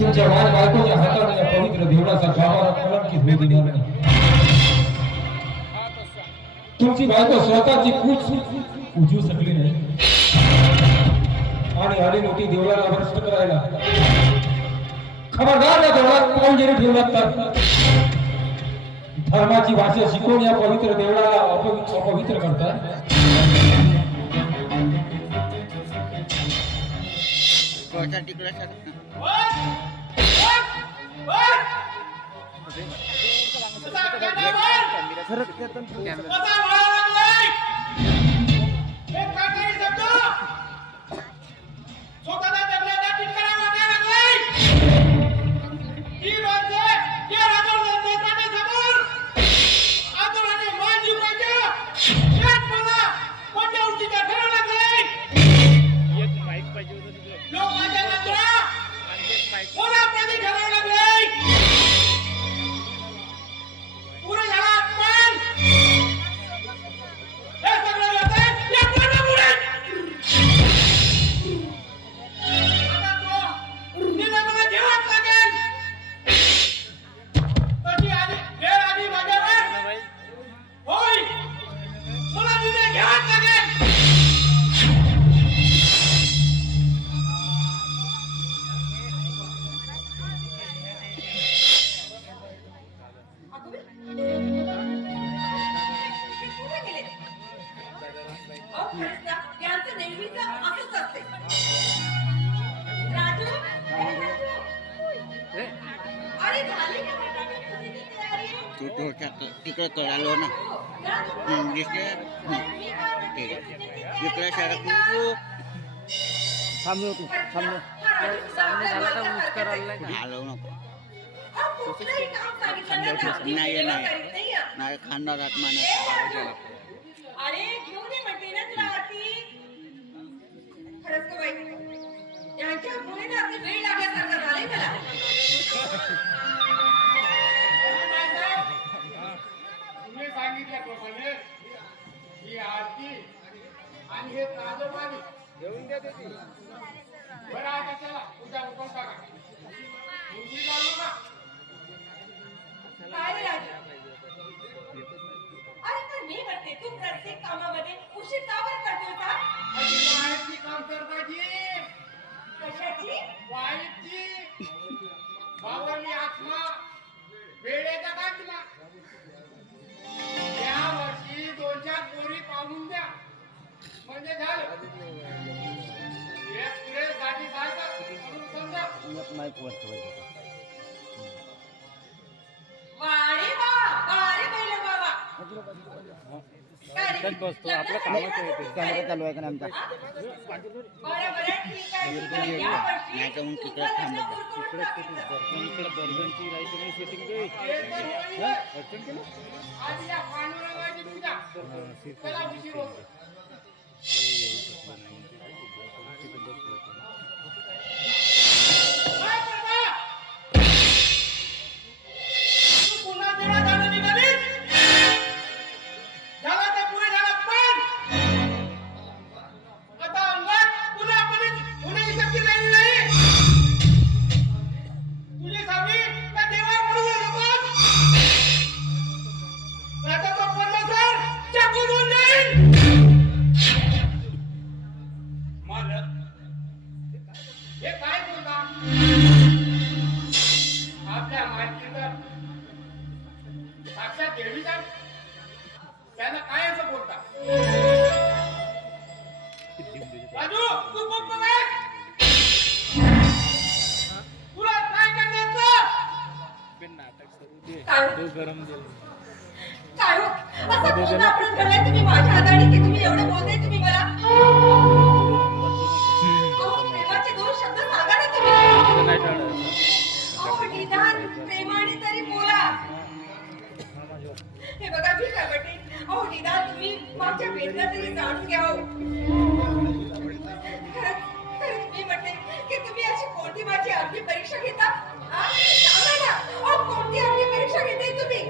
तुमच्या बायकोच्या हाताने पवित्र देवळाचा गाभारा कलंकित होऊ देणार नाही. तुमची बायको स्वतःची पूछ उजवू शकली नाही आणि आली मोठी देवळाला भ्रष्ट करायला. खबरदार या देवळात पाऊल जरी ठेवलात तर धर्माची भाषा शिकवून या पवित्र देवळाला अपवित्र करताय. तिकडे कळालो ना इकडे शहरात थांबलो तू थांबलो सामने झाला तर ऊस करायला आलो नको नाही नाही खांदा आत्माने अरे घेऊन ये म्हणते ना तुला आरती. खरंच का बाई यांच्यामुळे ना आपली वेळ लागल्यासारखं झालंय मला. तुम्ही सांगितल्याप्रमाणे ही आरती आणि हे ताजं पाणी घेऊन देत होती. बरं आता चला उद्या उठून टाका. तुमची चालू ना काय रे राजू? अरे पण मी म्हणते तू प्रत्येक कामामध्ये उशीर का बरं करतो का? वाईटची काम करताची कशाची? वाईटची बाबांनी आत्मा वेळेचा काढला. या वर्षी 2-4 पोरी पाहून द्या म्हणजे झालं. एक पुढे गाडी सारखं म्हणून समजा. माईक वर ठेवायचं वारे वा वारे बैल बाबा. इथंच बसतो आपलं कामच आहे ते कॅमेरा चालू आहे का आमचा बरं ठीक आहे या वर्षी नाही तर मग तिकडे थांबत इकडे इकडे बर्गनची राहायची नाही सेटिंग अडचण केलं आज या पांडुरंगाची पूजा त्याला उशीर होतो. पुन्हा देवा झालं निघालीस झाला तर पुढे झाला पण आता अंगात पुन्हा आपण होण्याची शक्ती राहिली नाही. तुझी सावी त्या देवावर पडू नकोस. त्याचा तो पडला सर चाकू घेऊन जाईल. मालक हे काय बोलता? आपल्या माहितीला साक्षात देवीचा त्याला काय असं बोलता? राजू तू बोलतो काय? तुला काय करायचं? नाटक सुरू दे काय तो गरम देईल काय हो असं कोणतं आपण घडलंय तुम्ही माझ्या हाताने की तुम्ही एवढं बोलताय तुम्ही मला. प्रेमाचे 2 शब्द सांगा ना तुम्ही. नाही टाळत निदान प्रेमाने तरी बोला. हे बघा ठीक आहे बटे. निदान तुम्ही मागच्या वेदना तरी जाणून घ्या. खरंच मी म्हणते की तुम्ही अशी कोणती माझी अग्नी परीक्षा घेता? सांगा ना कोणती अग्नी परीक्षा घेताय तुम्ही?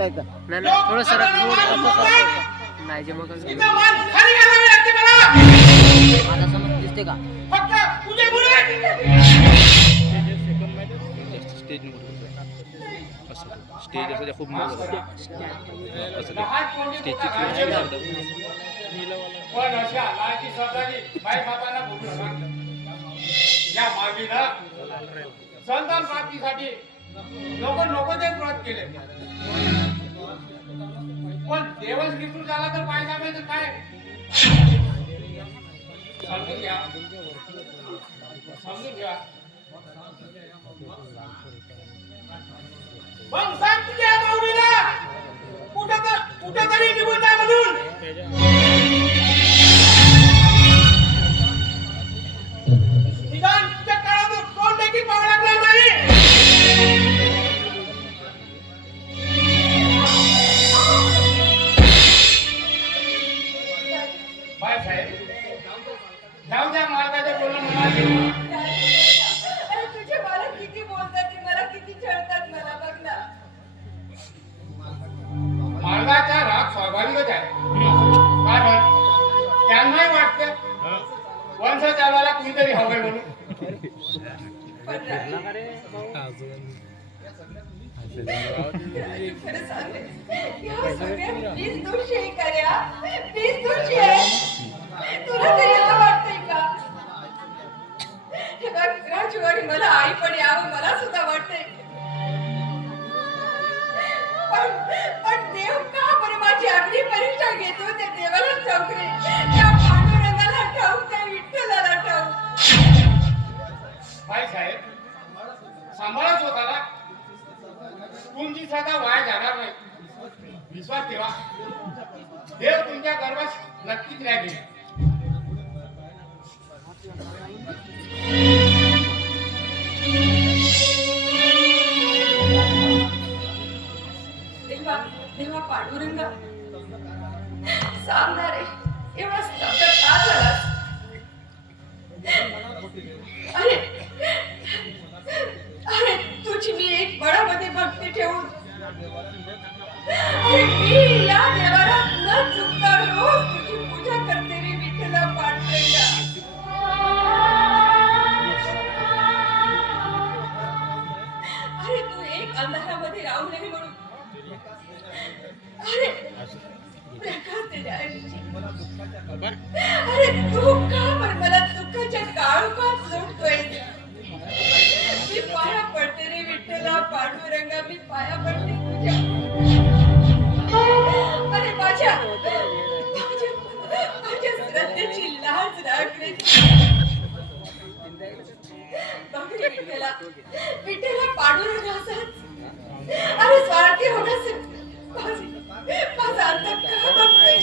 बोलायचं नाही नाही थोडं सर नाही जे मग इथं मान खाली घालावी लागते मला. माझा समज दिसते का फक्त तुझ्यामुळे स्टेज स्टेज असं खूप लहान कोंडी तुला घालते. पण अशा लालची सरदारी माय बापांना बोलू नका. या मागीला संतान प्राप्तीसाठी नको नको ते व्रत केले. पण देवच विसरून झाला तर काय सांगायचं काय. समजून घ्या समजून घ्या. मग सांग तुझ्या माऊलीला कुठं तरी निघून जा म्हणून. निदान तुझ्या काळात कोण देखील पाहावं लागणार नाही. बाळासाहेब जाऊ द्या महाराजाचे बोलणं म्हणाले. अरे तुझे मला किती बोलतात ते मला किती छळतात मला बघ ना. महाराजाचा राग स्वाभाविकच आहे. कारण त्यांनाही वाटतं वंश चालवायला कुणीतरी हवंय म्हणून. पण खरं सांग या सगळ्यात मीच दोषी आहे का रे? मीच दोषी आहे. तुला तरी असं वाटतंय का? हे बघ राजू आणि मला आई पण यावं मला सुद्धा वाटतंय. पण देव का बरं माझी अग्नी परीक्षा घेतो त्या देवाला ठाऊक रे. त्या पांडुरंगाला ठाऊक त्या विठ्ठलाला ठाऊक. बाळासाहेब सांभाळत स्वतःला. तुमची सदा वाया जाणार नाही. विश्वास ठेवा. देव तुमच्या गर्भात नक्कीच राहील. देवा देवा पांडुरंगा सांगणार आहे एवढा स्तब्ध का झालास? अरे अरे तुझी मी एक बडामध्ये भक्ती ठेवून अरे मी या देवाला न चुकता रोज तुझी पूजा करते रे विठ्ठला पांडुरंगा. अरे तू एक अंधारामध्ये राहू नये म्हणून अरे प्रकाश देण्याची. अरे तू का पण मला दुःखाच्या काळोखात लोटतोय. मी पाया पडते रे विठ्ठला पांडुरंगा. मी पाया पडते तुझ्या. अरे माझ्या श्रद्धेची लाज राख रे. बघ रे विठ्ठला विठ्ठला पांडुरंगाचाच. अरे स्वार्थी होण्यास माझा अंत का बघतोय.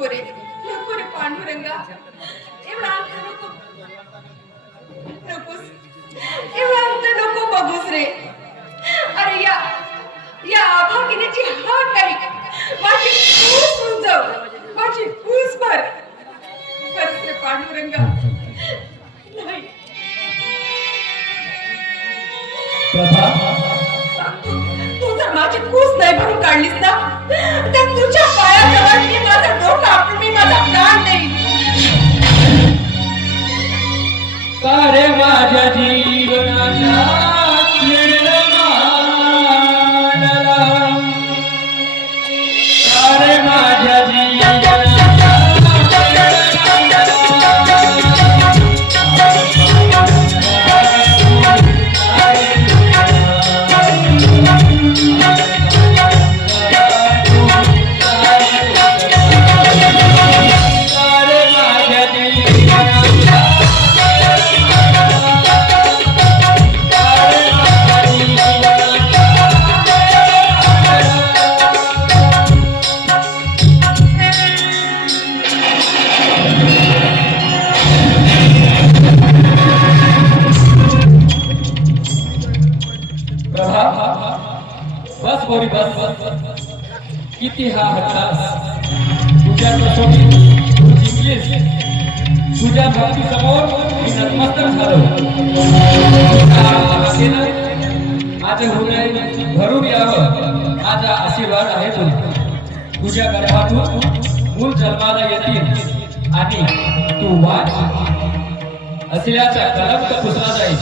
नको रे पांडुरंगा, एवढा अंत नको, नकोस, एवढा अंत नको बघूस रे. अरे या अभागिनीची हाक ऐक, माझी कूस रुंजव, माझी कूस भर. खरंच रे पांडुरंगा, नाही प्रभा, तू जर माझी कूस नाही भरून काढलीस ना, तर तुझ्या पायाजवळ मी माझा डोका आपण मी माझा प्राण देईन. का रे माझ्या जीवनाच्या निर्माणाला, का रे माझ्या जीवनाच्या बस बोरी बस, किती हा हट्टास. तुझ्या कसोटी तू जिंकलीस, तुझ्या भक्ती समोर मी नतमस्तक झालो. माझे हृदय भरून यावं माझा आशीर्वाद आहे तुला. तुझ्या गर्भातून मूल जन्माला येतील आणि तू वाच असल्याचा कलंक पुसला जाईल.